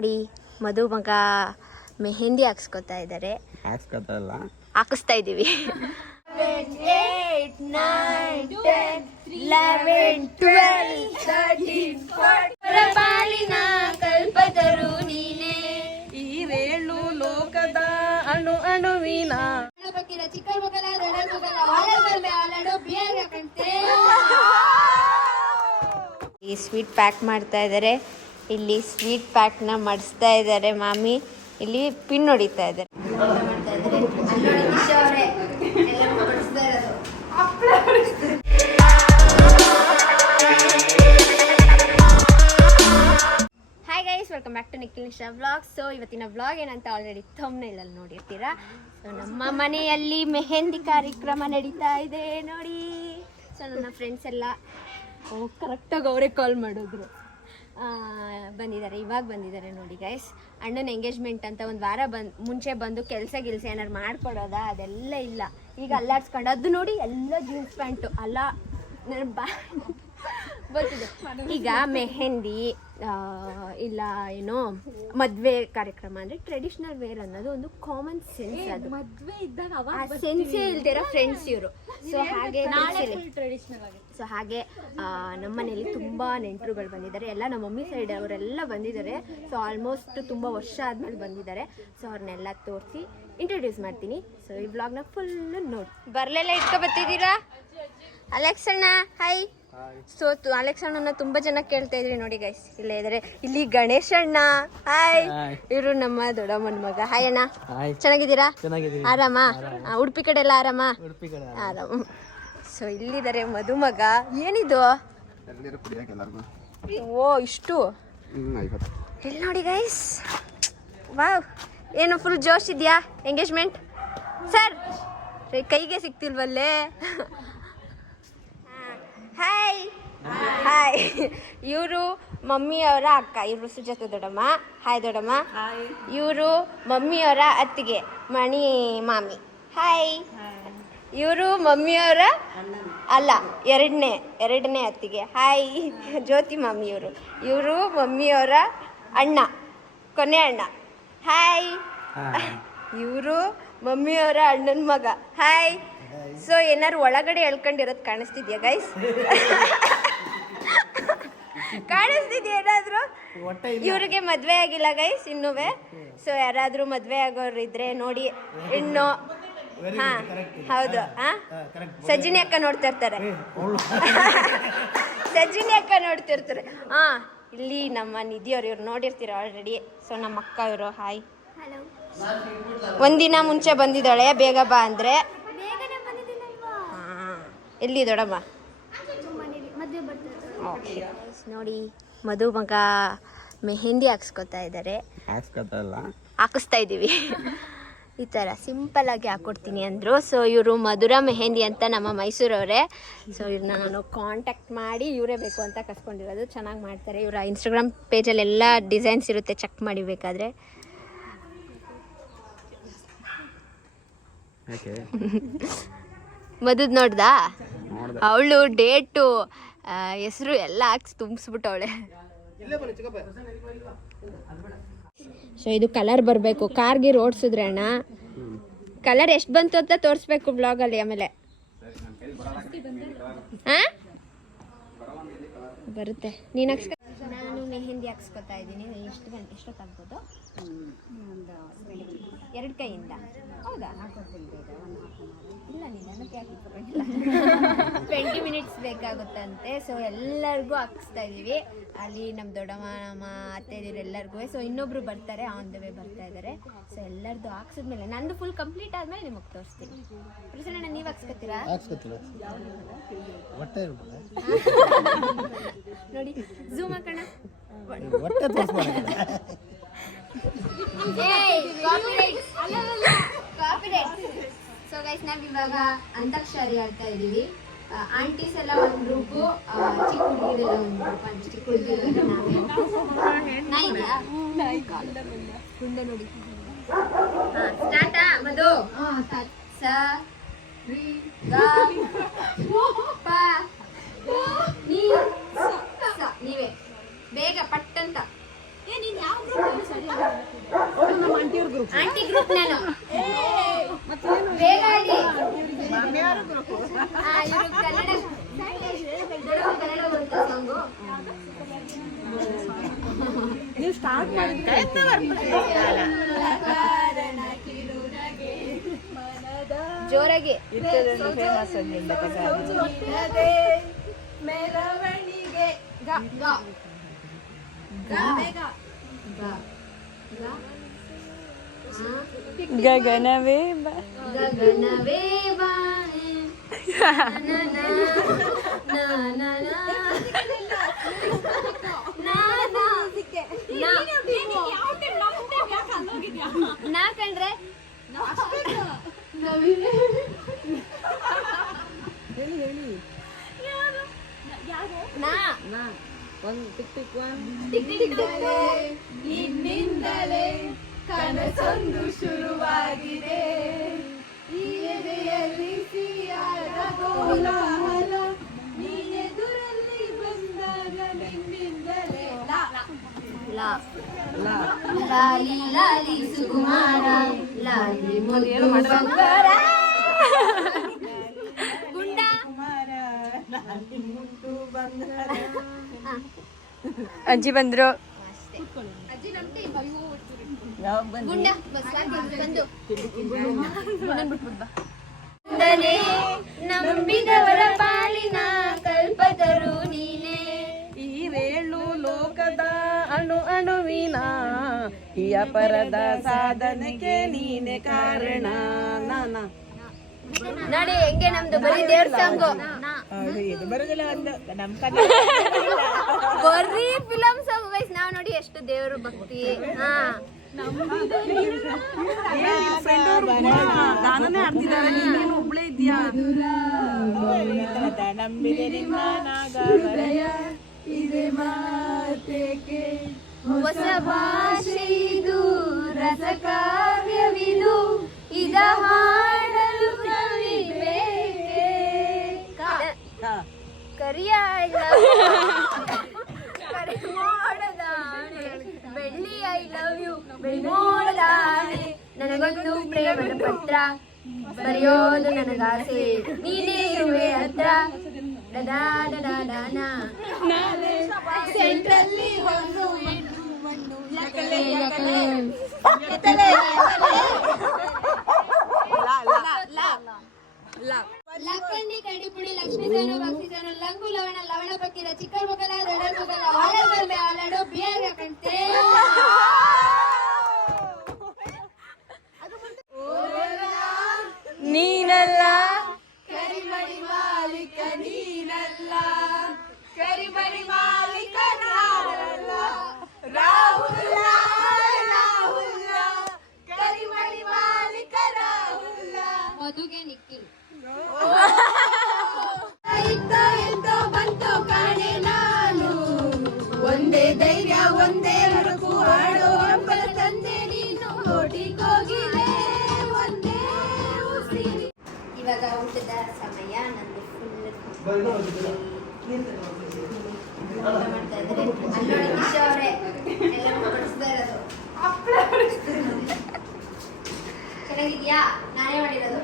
ನೋಡಿ ಮಧು ಮಗ ಮೆಹಂದಿ ಹಾಕ್ಸ್ಕೊತಾ ಇದ್ದಾರೆ. ಹಾಕಿಸ್ತಾ ಇದ್ದೀವಿ. 7, 8, 9, 10, 11, 12, 13, 14 ಪಾಲಿನ ಕಲ್ಪತರು ನೀನೆ ಈ ರೇಣು ಲೋಕದ ಅಣು ಅಣುವಿನ ಚಿಕ್ಕ ಮಗಲ ಈ ಸ್ವೀಟ್ ಪ್ಯಾಕ್ ಮಾಡ್ತಾ ಇದ್ದಾರೆ. ಇಲ್ಲಿ ಸ್ವೀಟ್ ಪ್ಯಾಕ್ನ ಮಾಡಿಸ್ತಾ ಇದ್ದಾರೆ ಮಾಮಿ. ಇಲ್ಲಿ ಪಿನ್ ಹೊಡಿತಾ ಇದ್ದಾರೆ. Hi guys, welcome back to Nikhil Nisha vlog. So ಇವತ್ತಿನ ವ್ಲಾಗ್ ಏನಂತ ಆಲ್ರೆಡಿ ಥಂಬ್ನೇಲಲ್ಲಿ ನೋಡಿರ್ತೀರಾ. ಸೊ ನಮ್ಮ ಮನೆಯಲ್ಲಿ ಮೆಹಂದಿ ಕಾರ್ಯಕ್ರಮ ನಡೀತಾ ಇದೆ ನೋಡಿ. ಸೊ ನನ್ನ ಫ್ರೆಂಡ್ಸ್ ಎಲ್ಲ ಕರೆಕ್ಟಾಗಿ ಅವರೇ ಕಾಲ್ ಮಾಡಿದ್ರು, ಬಂದಿದ್ದಾರೆ, ಇವಾಗ ಬಂದಿದ್ದಾರೆ ನೋಡಿ ಗೈಸ್. ಅಣ್ಣನ ಎಂಗೇಜ್ಮೆಂಟ್ ಅಂತ ಒಂದು ವಾರ ಮುಂಚೆ ಬಂದು ಕೆಲಸ ಏನಾರು ಮಾಡ್ಕೊಡೋದಾ, ಅದೆಲ್ಲ ಇಲ್ಲ. ಈಗ ಅಲ್ಲಾಡ್ಸ್ಕೊಂಡು ಅದು ನೋಡಿ ಎಲ್ಲ ಜೀನ್ಸ್ ಪ್ಯಾಂಟು ಅಲ್ಲ ಬರ್ತಿದೆ. ಈಗ ಮೆಹಂದಿ ಇಲ್ಲ ಏನೋ ಮದುವೆ ಕಾರ್ಯಕ್ರಮ ಅಂದರೆ ಟ್ರೆಡಿಷ್ನಲ್ ವೇರ್ ಅನ್ನೋದು ಒಂದು ಕಾಮನ್ ಸೆನ್ಸ್. ಅದು ಮದುವೆ ಇದ್ದಾಗ ಸೆನ್ಸೇ ಇಲ್ದಿರೋ ಫ್ರೆಂಡ್ಸ್ ಇವರು. ಸೊ ಹಾಗೆ ಸೊ ಹಾಗೆ ನಮ್ಮ ಮನೇಲಿ ತುಂಬ ನೆಂಟರುಗಳು ಬಂದಿದ್ದಾರೆ. ಎಲ್ಲ ನಮ್ಮ ಮಮ್ಮಿ ಸೈಡ್ ಅವರೆಲ್ಲ ಬಂದಿದ್ದಾರೆ. ಸೊ ಆಲ್ಮೋಸ್ಟ್ ತುಂಬ ವರ್ಷ ಆದಮೇಲೆ ಬಂದಿದ್ದಾರೆ. ಸೊ ಅವ್ರನ್ನೆಲ್ಲ ತೋರಿಸಿ ಇಂಟ್ರೊಡ್ಯೂಸ್ ಮಾಡ್ತೀನಿ. ಸೊ ಈ ವ್ಲಾಗ್ನ ಫುಲ್ ನೋಡಿ. ಬರಲೆಲ್ಲ ಇಟ್ಕೊ ಬರ್ತಿದ್ದೀರಾ ಅಲೆಕ್ಸ್ ಅಣ್ಣ? ಹಾಯ್. ಸೊ ಅಲೆಕ್ಸ್ ಅಣ್ಣನ ತುಂಬ ಜನ ಕೇಳ್ತಾ ಇದ್ರಿ ನೋಡಿ ಗೈಸ್, ಇಲ್ಲೇ ಇದ್ದಾರೆ. ಇಲ್ಲಿ ಗಣೇಶ್ ಅಣ್ಣ, ಹಾಯ್. ಇವರು ನಮ್ಮ ದೊಡ್ಡಮ್ಮನ ಮಗ. ಹಾಯ್ ಅಣ್ಣ, ಚೆನ್ನಾಗಿದ್ದೀರಾ? ಆರಾಮ? ಉಡುಪಿ ಕಡೆ ಎಲ್ಲ ಆರಾಮ? ಆರಾಮ. ಸೊ ಇಲ್ಲಿದ್ದಾರೆ ಮಧುಮಗ. ಏನಿದು? ಓ ಇಷ್ಟು ಇಲ್ಲಿ ನೋಡಿ ಗೈಸ್. ವಾವ್, ಏನು ಫುಲ್ ಜೋಶ್ ಇದೆಯಾ ಎಂಗೇಜ್ಮೆಂಟ್? ಸರ್ ಕೈಗೆ ಸಿಕ್ತಿಲ್ವಲ್ಲೇ. Hi hi. ಇವರು ಮಮ್ಮಿಯವರ ಅಕ್ಕ, ಇವರು ಸುಜಾತ ದೊಡ್ಡಮ್ಮ. ಹಾಯ್ ದೊಡ್ಡಮ್ಮ. ಇವರು ಮಮ್ಮಿಯವರ ಅತ್ತಿಗೆ ಮಣಿ ಮಾಮಿ. ಹಾಯ್. ಇವರು ಮಮ್ಮಿಯವರ ಅಲ್ಲ ಎರಡನೇ ಅತ್ತಿಗೆ. ಹಾಯ್ ಜ್ಯೋತಿ ಮಾಮಿ. ಇವರು ಮಮ್ಮಿಯವರ ಅಣ್ಣ, ಕೊನೆ ಅಣ್ಣ. ಹಾಯ್. ಇವರು ಮಮ್ಮಿಯವರ ಅಣ್ಣನ ಮಗ. ಹಾಯ್. ಸೊ ಏನಾರು ಒಳಗಡೆ ಎಳ್ಕೊಂಡಿರೋದು ಕಾಣಿಸ್ತಿದ್ಯಾ ಗೈಸ್? ಕಾಣಿಸ್ತಿದ್ಯಾ ಏನಾದ್ರು? ಇವ್ರಿಗೆ ಮದ್ವೆ ಆಗಿಲ್ಲ ಗೈಸ್ ಇನ್ನೂ. ಸೊ ಯಾರಾದ್ರೂ ಮದ್ವೆ ಆಗೋರು ಇದ್ರೆ ನೋಡಿ ಇನ್ನು. ಹಾ ಹೌದು. ಸಜ್ಜಿನಿ ಅಕ್ಕ ನೋಡ್ತಾ ಇರ್ತಾರೆ. ಸಜ್ಜಿನಿ ಅಕ್ಕ ನೋಡ್ತಿರ್ತಾರೆ. ಇಲ್ಲಿ ನಮ್ಮ ನಿಧಿಯವ್ರು, ಇವ್ರು ನೋಡಿರ್ತೀರ ಆಲ್ರೆಡಿ. ಸೊ ನಮ್ಮ ಅಕ್ಕ ಇವರು. ಹಾಯ್. ಒಂದಿನ ಮುಂಚೆ ಬಂದಿದ್ದಾಳೆ, ಬೇಗ ಬಾ ಅಂದ್ರೆ. ಎಲ್ಲಿ ದೊಡ್ಡಮ್ಮ? ನೋಡಿ ಮಧು ಮಗ ಮೆಹಂದಿ ಹಾಕ್ಸ್ಕೊತಾ ಇದ್ದಾರೆ. ಹಾಕಿಸ್ತಾ ಇದ್ದೀವಿ. ಈ ಥರ ಸಿಂಪಲ್ ಆಗಿ ಹಾಕ್ಕೊಡ್ತೀನಿ ಅಂದರು. ಸೊ ಇವರು ಮಧುರ ಮೆಹಂದಿ ಅಂತ ನಮ್ಮ ಮೈಸೂರವರೇ. ಸೊ ಇವ್ರನ್ನ ನಾನು ಕಾಂಟ್ಯಾಕ್ಟ್ ಮಾಡಿ ಇವರೇ ಬೇಕು ಅಂತ ಕಸ್ಕೊಂಡಿರೋದು. ಚೆನ್ನಾಗಿ ಮಾಡ್ತಾರೆ. ಇವರ ಇನ್ಸ್ಟಾಗ್ರಾಮ್ ಪೇಜಲ್ಲಿ ಎಲ್ಲ ಡಿಸೈನ್ಸ್ ಇರುತ್ತೆ, ಚೆಕ್ ಮಾಡಿ ಬೇಕಾದರೆ. ಮದುದ್ ನೋಡ್ದಾ? ಅವಳು ಡೇಟು ಹೆಸರು ಎಲ್ಲ ಹಾಕ್ಸಿ ತುಂಬಿಸ್ಬಿಟ್ಟವಳೆ. ಸೊ ಇದು ಕಲರ್ ಬರಬೇಕು. ಕಾರ್ಗೆ ಓಡಿಸಿದ್ರೆ ಅಣ್ಣ ಕಲರ್ ಎಷ್ಟು ಬಂತು ಅಂತ ತೋರಿಸ್ಬೇಕು ಬ್ಲಾಗಲ್ಲಿ. ಆಮೇಲೆ ಬರುತ್ತೆ. ನೀನು ನಾನು ಮೆಹಂದಿ ಹಾಕ್ಸ್ಕೊತಾ ಇದ್ದೀನಿ. ಎಷ್ಟೊತ್ತಾಗ್ಬೋದು? 2 ಕೈಯಿಂದ. ಹೌದಾ? ಇಲ್ಲ ನಿಧಾನಕ್ಕೆ ಹಾಕಿಲ್ಲ. 20 ಮಿನಿಟ್ಸ್ ಬೇಕಾಗುತ್ತಂತೆ. ಸೊ ಎಲ್ಲರಿಗೂ ಹಾಕಿಸ್ತಾ ಇದ್ದೀವಿ. ಅಲ್ಲಿ ನಮ್ಮ ದೊಡ್ಡಮ್ಮ, ನಮ್ಮ ಅತ್ತೆದಿರು ಎಲ್ಲರಿಗೂ. ಸೊ ಇನ್ನೊಬ್ರು ಬರ್ತಾರೆ, ಆನ್ ದ ವೇ ಬರ್ತಾ ಇದ್ದಾರೆ. ಸೊ ಎಲ್ಲರದ್ದು ಹಾಕ್ಸಿದ್ಮೇಲೆ ನಂದು ಫುಲ್ ಕಂಪ್ಲೀಟ್ ಆದ್ಮೇಲೆ ನಿಮಗೆ ತೋರಿಸ್ತೀನಿ. ಪ್ರಸನ್ನ ನೀವು ಹಾಕ್ಸ್ಕೊತೀರಾ? ನೋಡಿ ಝೂಮ್ ಹಾಕೋಣ. ಸೊ ಗೈಸ್ ನಾವ್ ಇವಾಗ ಅಂತಾಕ್ಷರಿ ಆಡ್ತಾ ಇದೀವಿ. ಆಂಟೀಸ್ ಎಲ್ಲ ಒಂದು ಗ್ರೂಪು, ಚಿಕ್ಕ ಹುಡುಗಿರೆಲ್ಲ ಒಂದು ಗ್ರೂಪ್. ಚಿಕ್ಕ ಹುಡುಗಿರೆಲ್ಲ ಗುಂಡ ನೋಡಿ. ಸ್ಟಾರ್ಟ್ ಮಧು. ಸ ರಿ ಗ ಪ ನೀ ಸ. ನೀವೇ ಬೇಗ ಪಟ್ಟಂತ. ನೀನ್ ಯಾವ ಗ್ರೂಪ್? ಆಂಟಿ ಗ್ರೂಪ್ ನಾನು ಬೇಗ ಆಡಿ. ಇವರು ಕನ್ನಡ ಬಂತು ಸಾಂಗು. ನೀವು ಸ್ಟಾರ್ಟ್ ಮಾಡಿದ್ರೆ ಜೋರಾಗಿ ಫೇಮಸ್ ಮೆರವಣಿಗೆ ಗಗನವೇ ಗಗನವೇ ಬಾ ನಾ ಕಂಡ್ರೆ ಇನ್ನಿಂದಲೇ ಕನಸೊಂದು ಶುರುವಾಗಿದೆ. ಈ ಎದೆಯಲ್ಲಿ ಸಿಹಿಯಾದ ಕೋಲಾಹಲ, ನೀನೆದುರಲ್ಲಿ ಬಂದಾಗ ನಿನ್ನಿಂದಲೇ ಲಾಲಿ ಲಾಲಿ ಸುಕುಮಾರ ಲಾಲಿ ಮುದ್ದು ಬಂಗಾರ ಗುಂಡ ಅಜ್ಜಿ ಬಂದ್ರು. ಗುಂಡ ನಂಬಿದವರ ಪಾಲಿನ ಕಲ್ಪದರು ನೀನೇ. ಈ ರೇಳು ಲೋಕದ ಅಣು ಅಣುವಿನ ಈ ಅಪರದ ಸಾಧನೆಗೆ ನೀನೆ ಕಾರಣ. ನೋಡಿ ಹೆಂಗೆ ನಮ್ದು ಬರೀ ದೇವ್ರ ಸಾಂಗು, ಬರೀ ಫಿಲಮ್ ಸಾಂಗ್ ಗೈಸ್. ನಾವ್ ನೋಡಿ ಎಷ್ಟು ದೇವ್ರ ಭಕ್ತಿ. ಹಾ ಗಾನನೇ ಆಡ್ತಿದ್ದಾರೆ, ನೀನೇನು ಒಬ್ಳೇ ಇದ್ಯಾ? ಹೊಸ ಭಾಷೆಯಿದು ರಸಕಾವ್ಯವಿದು ಇದ ಹಾಡಲು ಕವಿ ಬೇಕೆ. ಕರಿಯ ಕರಿಮೋಡದ ಬೆಳ್ಳಿ ಐ ಲವ್ ಯು ಬೆಳ್ಮೋಡದ ನನಗೊಂದು ಪ್ರೇಮದ ಪತ್ರ ಬರೆಯೋದು ನನಗಾಸೆ ನೀನೇ ಇರುವೆ ಹತ್ರ. ಸೆಂಟ್ರಲ್ಲಿ ಹೊನ್ನು ಮಣ್ಣು ಲಕಲೆ ಲಕ್ಕಂಡಿ ಕಡಿಪುಡಿ ಲಕ್ಷ್ಮೀ ಸನು ಭಕ್ತಿ ಸನು ಲಂಗು ಲವಣ ಲವಣ ಪಕ್ಕಿರ ಚಿಕ್ಕ ಮಗಲ ದೊಡ್ಡ ಮಗಲ ಆಡಬರ್ಮೆ ಆಲಾಡೋ ಬಿಯರ್ ಕಂತೆ. ನೀನಲ್ಲ ಕರಿಮಣಿ ಮಾಲೀಕ ನೀನಲ್ಲ, ಕರಿಮಣಿ ಮಾಲೀಕ ನಾನಲ್ಲ, ರಾಹುಲ್ಲ ರಾಹುಲ್ಲ, ಕರಿಮಣಿ ಮಾಲೀಕ ರಾಹುಲ್ಲ. ಮದುಗೆ ನಿಖಿಲ್ ಎಂತೋ ಬಂತೋ ಕಾಣೆ ನಾನು, ಒಂದೇ ಧೈರ್ಯ ಒಂದೇ ಹುಡುಕು ಆಡೋ ಹಬ್ಬದ ತಂದೆ ನೀನು ಓಟಿಗೋಗಿದೆ ಒಂದೇ ಉಸಿರಿ. ಇವಾಗ ಊಟದ ಸಮಯ. ನಂದು ಫುಲ್ ಮಾಡ್ತಾ ಇದ್ದಾರೆ. ಅಲ್ಲಿ ನಿಶಾ ಅವರೇ ಎಲ್ಲ ಬಡಿಸ್ತಾ ಇರೋದು. ಚೆನ್ನಾಗಿದ್ಯಾ? ನಾನೇ ಮಾಡಿರೋದು,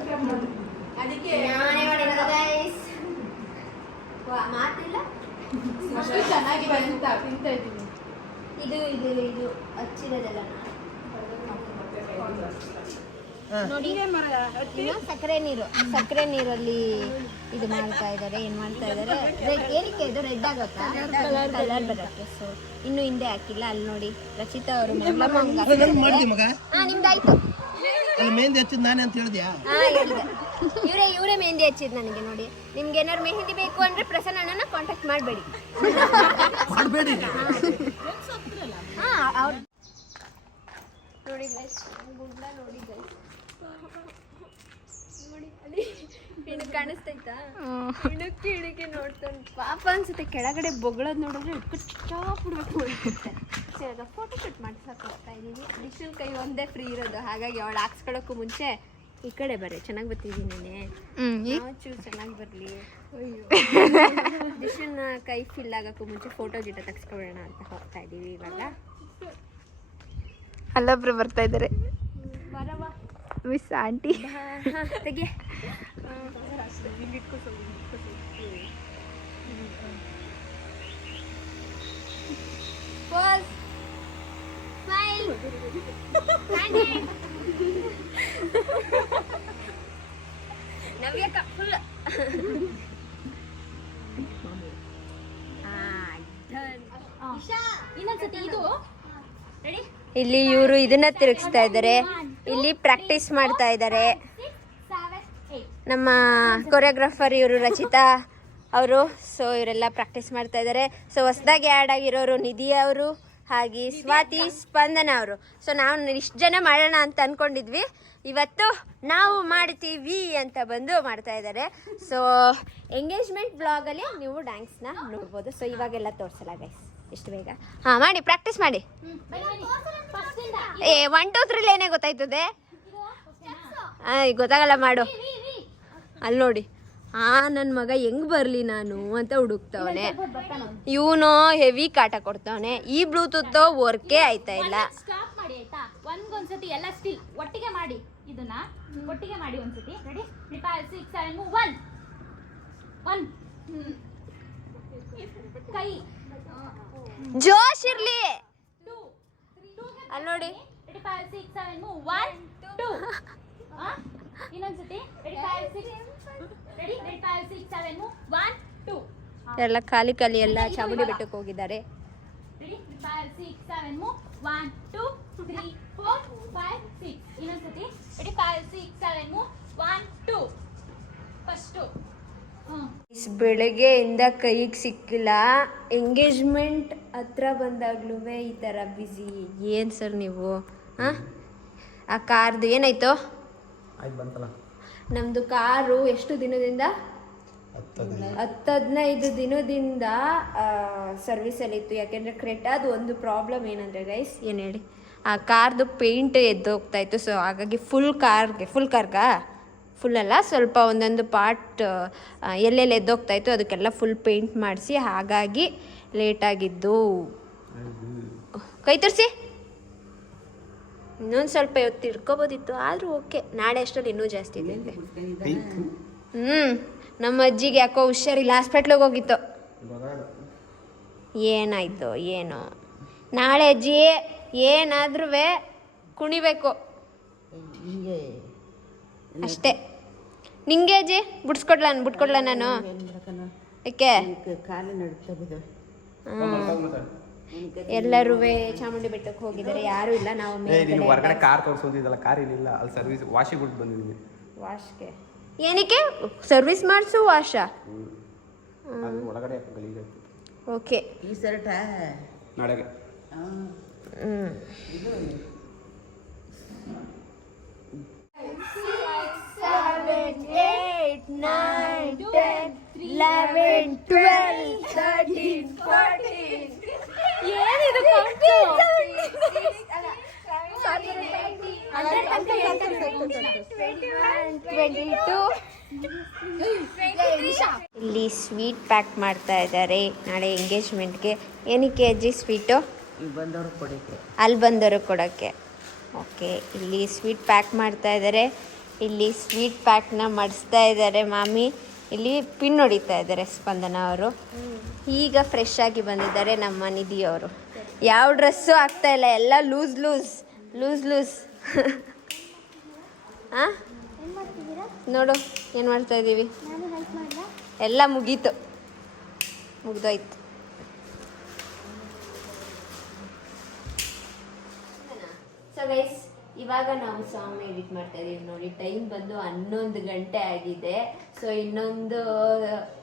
ಅದಕ್ಕೆ ನಾನೇ ಮಾಡಿರೋದು ಗೈಸ್. ಮಾತಿಲ್ಲ, ಅಷ್ಟು ಚೆನ್ನಾಗಿದೆ ಅಂತ ತಿಂತಾ ಇದ್ದೀನಿ. ಇದು ಇದು ಇದು ಹಚ್ಚಿರೋದಲ್ಲ ನೋಡಿ. ಸಕ್ಕರೆ ನೀರಲ್ಲಿ ಇದು ಮಾಡ್ತಾ ಇದ್ದಾರೆ. ಏನ್ ಮಾಡ್ತಾ ಇದ್ದಾರೆ? ಏನಕ್ಕೆ ಇದು ರೆಡ್ ಆಗುತ್ತಾ? ಕಲರ್ ಬರುತ್ತೆ. ಸೊ ಇನ್ನು ಹಿಂದೆ ಹಾಕಿಲ್ಲ. ಅಲ್ಲಿ ನೋಡಿ ರಚಿತಾ ಅವರು ನಿಮ್ದಾಯ್ತು. ಮೆಹಂದಿ ಹಚ್ಚಿದ್ ನಾನೇ ಅಂತ ಹೇಳಿದ್ಯಾ? ಇವರೇ ಮೆಹಂದಿ ಹಚ್ಚಿದ್ ನನಗೆ. ನೋಡಿ ನಿಮ್ಗೆ ಏನಾದ್ರು ಮೆಹಂದಿ ಬೇಕು ಅಂದ್ರೆ ಪ್ರಸನ್ನ ಅಣ್ಣನ ಕಾಂಟ್ಯಾಕ್ಟ್ ಮಾಡಬೇಡಿ. ಹಾ ಅವ್ರು ನೋಡಿ ಗೈಸ್, ಗುಡ್ಡ ನೋಡಿ ಗೈಸ್, ನೋಡಿ ಅಲ್ಲಿ ಇಣಕ್ ಕಾಣಿಸ್ತೈತಾ? ಇಣಕ್ಕೆ ನೋಡ್ತಾನೆ ಪಾಪ ಅನ್ಸುತ್ತೆ. ಕೆಳಗಡೆ ಬೊಗಳದ್ ನೋಡಿದ್ರೆ ಇಟ್ಕೊಂಡು ಚಿಚ್ಚಾಕ್ಬಿಡ್ಬೇಕು ಅನ್ಸುತ್ತೆ. ಸರಿ ಫೋಟೋ ಶೂಟ್ ಮಾಡ್ಸಕ್ ಹೋಗ್ತಾ ಇದೀನಿ. ಡಿಶನ್ ಕೈ ಒಂದೇ ಫ್ರೀ ಇರೋದು, ಹಾಗಾಗಿ ಅವಳು ಹಾಕ್ಸ್ಕೊಳಕ್ಕೂ ಮುಂಚೆ ಈ ಕಡೆ ಬರ್ರಿ, ಚೆನ್ನಾಗಿ ಬರ್ತಿದ್ದೀನಿ ಚೂರು ಚೆನ್ನಾಗಿ ಬರಲಿ. ಡಿಶನ್ ಕೈ ಫಿಲ್ ಆಗಕ್ಕೂ ಮುಂಚೆ ಫೋಟೋ ಗಿಟ ತೆಗ್ಸ್ಕೊಬೇಡ ಅಂತ ಹೋಗ್ತಾ ಇದೀವಿ ಇವಾಗ. ಅಲ್ಲೊಬ್ರು ಬರ್ತಾ ಇದ್ದಾರೆ ಮಿಸ್ ಆಂಟಿ. ತೆಗಿ. Pause. Smile. ನವ್ಯಕ್ಕ ಫುಲ್. ಇನ್ನೊಂದ್ಸತಿ ಇದು ರೆಡಿ. ಇಲ್ಲಿ ಇವರು ಇದನ್ನ ತಿರುಗಿಸ್ತಾ ಇದ್ದಾರೆ, ಇಲ್ಲಿ ಪ್ರಾಕ್ಟೀಸ್ ಮಾಡ್ತಾ ಇದ್ದಾರೆ. ನಮ್ಮ ಕೊರಿಯೋಗ್ರಾಫರ್ ಇವರು ರಚಿತಾ ಅವರು. ಸೊ ಇವರೆಲ್ಲ ಪ್ರಾಕ್ಟೀಸ್ ಮಾಡ್ತಾ ಇದ್ದಾರೆ. ಸೊ ಹೊಸದಾಗಿ ಆ್ಯಡ್ ಆಗಿರೋರು ನಿಧಿ ಅವರು, ಹಾಗೆ ಸ್ವಾತಿ, ಸ್ಪಂದನ ಅವರು. ಸೊ ನಾವು ಇಷ್ಟು ಜನ ಮಾಡೋಣ ಅಂತ ಅಂದ್ಕೊಂಡಿದ್ವಿ, ಇವತ್ತು ನಾವು ಮಾಡ್ತೀವಿ ಅಂತ ಬಂದು ಮಾಡ್ತಾ ಇದ್ದಾರೆ. ಸೊ ಎಂಗೇಜ್ಮೆಂಟ್ ಬ್ಲಾಗಲ್ಲಿ ನೀವು ಡ್ಯಾನ್ಸ್ನ ನೋಡ್ಬೋದು. ಸೊ ಇವಾಗೆಲ್ಲ ತೋರಿಸಲ್ಲ ಗೈಸ್, ಎಷ್ಟು ಬೇಗ. ಹಾಂ ಮಾಡಿ, ಪ್ರಾಕ್ಟೀಸ್ ಮಾಡಿ. 1 2 3 ಏನೇ ಗೊತ್ತಾಯ್ತದೆ, ಗೊತ್ತಾಗಲ್ಲ ಮಾಡು. ಅಲ್ಲಿ ನೋಡಿ, ನನ್ನ ಮಗ ಹೆಂಗ್ ಬರ್ಲಿ ನಾನು ಅಂತ ಹುಡುಕ್ತವನೆ. ಇವನು ಹೆವಿ ಕಾಟ ಕೊಡ್ತವನೆ. ಈ ಬ್ಲೂಟೂತ್ ವರ್ಕೇ ಆಯ್ತಾ ಇಲ್ಲ. ಸ್ಟಾಪ್ ಮಾಡಿ ಆಯ್ತಾ, ಒಂದ್ಸತಿ ಎಲ್ಲ ಸ್ಟಿಲ್ ಒಟ್ಟಿಗೆ ಮಾಡಿ, ಇದನ್ನ ಒಟ್ಟಿಗೆ ಮಾಡಿ ಒಂದ್ಸತಿ. Ready 5 6 7 move. 1 ಕೈ ಜೋಶ್ ಇರ್ಲಿ. ಅಲ್ಲಿ ನೋಡಿ, 5 6 7 ಮೂವ್. 1 2 ಇನ್ನೊಂದ್ಸತಿ. Ready 5 6 7 move. 1 2 ಎಲ್ಲ ಖಾಲಿ ಎಲ್ಲ ಚಾಮುಂಡಿ ಬೆಟ್ಟಕ್ಕೆ ಹೋಗಿದ್ದಾರೆ. Ready 5 6 7 move. 1 2 3 4 5 6 ಇನ್ನೊಂದ್ಸತಿ. Ready 5 6 7 move. 1 2 ಫಸ್ಟ್. ಬೆಳಗ್ಗೆಯಿಂದ ಕೈಗೆ ಸಿಕ್ಕಿಲ್ಲ. ಎಂಗೇಜ್ಮೆಂಟ್ ಹತ್ರ ಬಂದಾಗ್ಲೂ ಈ ಥರ ಬ್ಯುಸಿ. ಏನು ಸರ್ ನೀವು? ಆ ಕಾರ್ದು ಏನಾಯ್ತು? ನಮ್ಮದು ಕಾರು ಎಷ್ಟು ದಿನದಿಂದ 10-15 ದಿನದಿಂದ ಸರ್ವಿಸಲ್ಲಿತ್ತು. ಯಾಕೆಂದರೆ ಕ್ರೆಟಾದು ಒಂದು ಪ್ರಾಬ್ಲಮ್ ಏನಂದರೆ ಗೈಸ್, ಏನು ಹೇಳಿ, ಆ ಕಾರ್ದು ಪೇಂಟ್ ಎದ್ದೋಗ್ತಾ ಇತ್ತು. ಸೊ ಹಾಗಾಗಿ ಫುಲ್ ಅಲ್ಲ, ಸ್ವಲ್ಪ ಒಂದೊಂದು ಪಾರ್ಟ್ ಎಲ್ಲೆಲ್ಲಿ ಎದ್ದೋಗ್ತಾ ಇತ್ತು ಅದಕ್ಕೆಲ್ಲ ಫುಲ್ ಪೇಂಟ್ ಮಾಡಿಸಿ, ಹಾಗಾಗಿ ಲೇಟಾಗಿದ್ದು. ಕೈ ತರಿಸಿ, ಇನ್ನೊಂದು ಸ್ವಲ್ಪ ಇವತ್ತು ಇಟ್ಕೋಬೋದಿತ್ತು, ಆದರೂ ಓಕೆ. ನಾಳೆ ಅಷ್ಟರಲ್ಲಿ ಇನ್ನೂ ಜಾಸ್ತಿ ಇದೆ. ನಮ್ಮ ಅಜ್ಜಿಗೆ ಯಾಕೋ ಹುಷಾರಿಲ್ಲ, ಹಾಸ್ಪಿಟ್ಲಿಗೆ ಹೋಗಿತ್ತು. ಏನಾಯ್ತು ಏನೋ. ನಾಳೆ ಅಜ್ಜಿ ಏನಾದ್ರೂ ಕುಣಿಬೇಕು ಅಷ್ಟೇ. ನಿಂಗೆ ಅಜ್ಜಿ ಬಿಟ್ಕೊಡ್ಲ ನಾನು? ಯಾಕೆ? ಎಲ್ಲರೂ ಚಾಮುಂಡಿ ಬೆಟ್ಟಕ್ಕೆ ಹೋಗಿದ್ದಾರೆ, ಯಾರು ಇಲ್ಲ. ನಾವು ಹೊರಗಡೆ ಕಾರ್ ತೋರಿಸೋದಿದ್ದಲ್ಲ, ಕಾರ್ ಇಲ್ಲ, ಅಲ್ಲಿ ಸರ್ವಿಸ್ ವಾಶಿಗೆ ಬಿಟ್ಟು ಬಂದಿದ್ದೀನಿ. ವಾಶ್ಗೆ ಏನಕ್ಕೆ? ಸರ್ವಿಸ್ ಮಾಡಿಸು ವಾಶ. ಒಳಗಡೆ ಗಲೀಜ್ ಆಯ್ತು. ಓಕೆ, ಈ ಸರ್ಟ ನಾಳೆಗೆ. ಏನಿದು? ಇಲ್ಲಿ ಸ್ವೀಟ್ ಪ್ಯಾಕ್ ಮಾಡ್ತಾ ಇದ್ದಾರೆ ನಾಳೆ ಎಂಗೇಜ್ಮೆಂಟ್ಗೆ. ಏನಕ್ಕೆ ಅಜ್ಜಿ ಸ್ವೀಟು? ಅಲ್ಲಿ ಬಂದವರು ಕೊಡೋಕ್ಕೆ. ಓಕೆ, ಇಲ್ಲಿ ಸ್ವೀಟ್ ಪ್ಯಾಕ್ ಮಾಡ್ತಾ ಇದ್ದಾರೆ. ಇಲ್ಲಿ ಸ್ವೀಟ್ ಪ್ಯಾಕ್ನ ಮಾಡಿಸ್ತಾ ಇದ್ದಾರೆ ಮಾಮಿ. ಇಲ್ಲಿ ಪಿನ್ ಹೊಡಿತಾ ಇದ್ದಾರೆ ಸ್ಪಂದನ ಅವರು. ಈಗ ಫ್ರೆಶ್ ಆಗಿ ಬಂದಿದ್ದಾರೆ ನಮ್ಮ ನಿಧಿ ಅವರು. ಯಾವ ಡ್ರೆಸ್ಸು ಆಗ್ತಾ ಇಲ್ಲ, ಎಲ್ಲ ಲೂಸ್. ಹಾಂ, ನೋಡು ಏನು ಮಾಡ್ತಾ ಇದ್ದೀವಿ. ಎಲ್ಲ ಮುಗ್ದೋಯ್ತು. ಸೊ ಗೈಸ್, ಇವಾಗ ನಾವು ಸಾಂಗ್ ಎಡಿಟ್ ಮಾಡ್ತಾ ಇದೀವಿ ನೋಡಿ. ಟೈಮ್ ಬಂದು 11 ಗಂಟೆ ಆಗಿದೆ. ಸೊ ಇನ್ನೊಂದು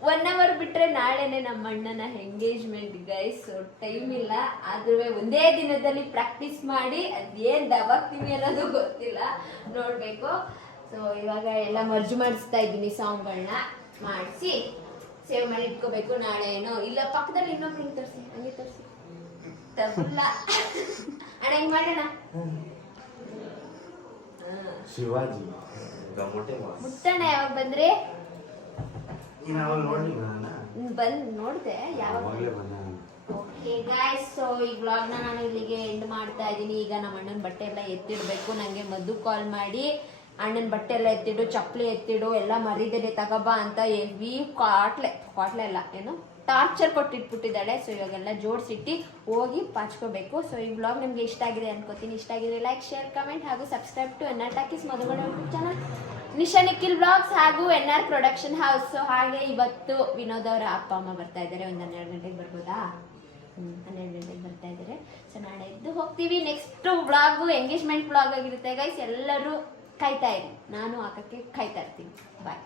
1 hour ಬಿಟ್ರೆ ನಾಳೆನೆ ನಮ್ಮ ಅಣ್ಣನ ಎಂಗೇಜ್ಮೆಂಟ್ ಗೈಸ್. ಸೊ ಟೈಮ್ ಇಲ್ಲ, ಆದ್ರೂ ಒಂದೇ ದಿನದಲ್ಲಿ ಪ್ರಾಕ್ಟೀಸ್ ಮಾಡಿ ಅದೇನ್ ದಬಾಕ್ತೀವಿ ಅನ್ನೋದು ಗೊತ್ತಿಲ್ಲ, ನೋಡ್ಬೇಕು. ಸೊ ಇವಾಗ ಎಲ್ಲ ಮರ್ಜು ಮಾಡಿಸ್ತಾ ಇದ್ದೀನಿ, ಸಾಂಗ್ಗಳನ್ನ ಮಾಡಿಸಿ ಸೇವ್ ಮಾಡಿ ಇಟ್ಕೋಬೇಕು. ನಾಳೆ ಏನೋ ಇಲ್ಲ, ಪಕ್ಕದಲ್ಲಿ ಇನ್ನೊಬ್ರು ಹಿಂಗೆ ತರಿಸಿ, ಹಂಗೆ ತರಿಸಿ ತಪ್ಪಲ್ಲ ಅಣ್ಣ, ಹಿಂಗೆ ಮಾಡೋಣ. ಶಿವಾಜಿ ಮುಟ್ಟಣ್ಣ ಯಾವಾಗ ಬಂದ್ರಿ? ಬಂದು ನೋಡಿದೆ ಯಾವಾಗ. ಓಕೆ ಗಾಯ್ಸ್, ಸೊ ಈ ವ್ಲಾಗ್ನ ನಾನು ಇಲ್ಲಿಗೆ ಎಂಡ್ ಮಾಡ್ತಾ ಇದ್ದೀನಿ. ಈಗ ನಮ್ಮ ಅಣ್ಣನ ಬಟ್ಟೆ ಎಲ್ಲ ಎತ್ತಿಡಬೇಕು. ನನಗೆ ಮದ್ದು ಕಾಲ್ ಮಾಡಿ ಅಣ್ಣನ ಬಟ್ಟೆ ಎಲ್ಲ ಎತ್ತಿಡು, ಚಪ್ಪಲಿ ಎತ್ತಿಡು, ಎಲ್ಲ ಮರಿದೇನೆ ತಗೋಬಾ ಅಂತ ಹೆವಿ ಕಾಟ್ಲೆ ಎಲ್ಲ ಏನು ಟಾರ್ಚರ್ ಕೊಟ್ಟಿಟ್ಬಿಟ್ಟಿದ್ದಾಳೆ. ಸೊ ಇವಾಗೆಲ್ಲ ಜೋಡಿಸಿಟ್ಟು ಹೋಗಿ ಪಾಚ್ಕೋಬೇಕು. ಸೊ ಈ ವ್ಲಾಗ್ ನಿಮಗೆ ಇಷ್ಟ ಆಗಿದೆ ಅನ್ಕೋತೀನಿ. ಇಷ್ಟ ಆಗಿದ್ರೆ ಲೈಕ್, ಶೇರ್, ಕಮೆಂಟ್ ಹಾಗೂ subscribe to NR talkies Madhu Gowda YouTube channel, Nisha Nikhil vlogs ಹಾಗೂ NR ಪ್ರೊಡಕ್ಷನ್ ಹೌಸ್. ಸೊ ಹಾಗೆ ಇವತ್ತು ವಿನೋದ್ ಅವರ ಅಪ್ಪ ಅಮ್ಮ ಬರ್ತಾ ಇದ್ದಾರೆ. ಒಂದು 12 ಗಂಟೆಗೆ ಬರ್ಬೋದಾ? 12 ಗಂಟೆಗೆ ಬರ್ತಾ ಇದ್ದಾರೆ. ಸೊ ನಾಳೆ ಎದ್ದು ಹೋಗ್ತೀವಿ. ನೆಕ್ಸ್ಟ್ ವ್ಲಾಗು ಎಂಗೇಜ್ಮೆಂಟ್ ವ್ಲಾಗ್ ಆಗಿರುತ್ತೆ ಗೈಸ್. ಎಲ್ಲರೂ ಕಾಯ್ತಾ ಇರಿ, ನಾನು ಹಾಕಕ್ಕೆ ಕಾಯ್ತಾ ಇರ್ತೀನಿ. ಬಾಯ್.